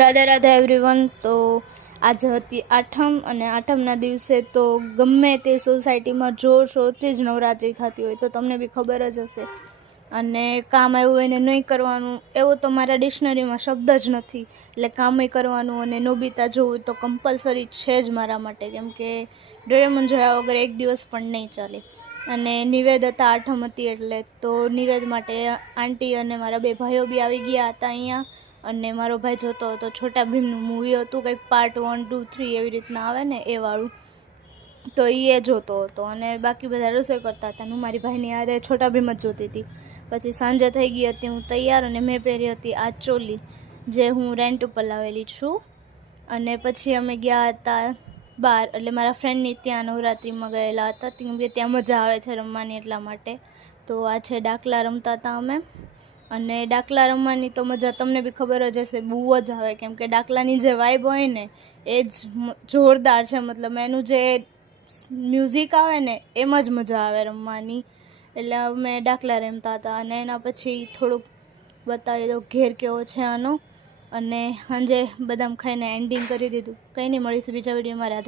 Radhe Radhe everyone. તો આજે હતી આઠમ અને આઠમના દિવસે તો ગમે તે સોસાયટીમાં જોરશોરથી જ નવરાત્રિ થતી હોય તો તમને બી ખબર જ હશે. અને કામ આવ્યું હોય ને નહીં કરવાનું એવો તો મારા ડિક્શનરીમાં શબ્દ જ નથી. એટલે કામય કરવાનું અને નોબિતા જોવું તો કમ્પલસરી છે જ મારા માટે, કેમ કે ડોરેમોન જોયા વગર એક દિવસ પણ નહીં ચાલે. અને નિવેદ હતા, આઠમ હતી એટલે તો નિવેદ માટે આંટી અને મારા બે ભાઈઓ બી આવી ગયા હતા અહીંયા. અને મારો ભાઈ જોતો હતો છોટા ભીમનું મૂવી હતું, કંઈક પાર્ટ 1, 2, 3 એવી રીતના આવે ને એ વાળું, તો એ જોતો હતો. અને બાકી બધા રસોઈ કરતા હતા. હું મારી ભાઈની યારે છોટા ભીમ જ જોતી હતી. પછી સાંજે થઈ ગઈ હતી હું તૈયાર અને મેં પહેરી હતી આ ચોલી જે હું રેન્ટ ઉપર લાવેલી છું. અને પછી અમે ગયા હતા બહાર, એટલે મારા ફ્રેન્ડની ત્યાં નવરાત્રિમાં ગયેલા હતા, કેમ કે ત્યાં મજા આવે છે રમવાની એટલા માટે. તો આ છે ડાકલા રમતા હતા અમે. અને ડાકલા રમવાની તો મજા તમને બી ખબર જ હશે, બહુ જ આવે, કેમ કે ડાકલાની જે વાઇબ હોય ને એ જ જોરદાર છે. મતલબ એનું જે મ્યુઝિક આવે ને એમાં જ મજા આવે રમવાની. એટલે અમે ડાકલા રમતા હતા. અને એના પછી થોડુંક બતાવી દો ઘેર કેવો છે આનો. અને સાંજે બદામ ખાઈને એન્ડિંગ કરી દીધું. કંઈ નહીં, મળીશું બીજા વિડીયોમાં. રાધે.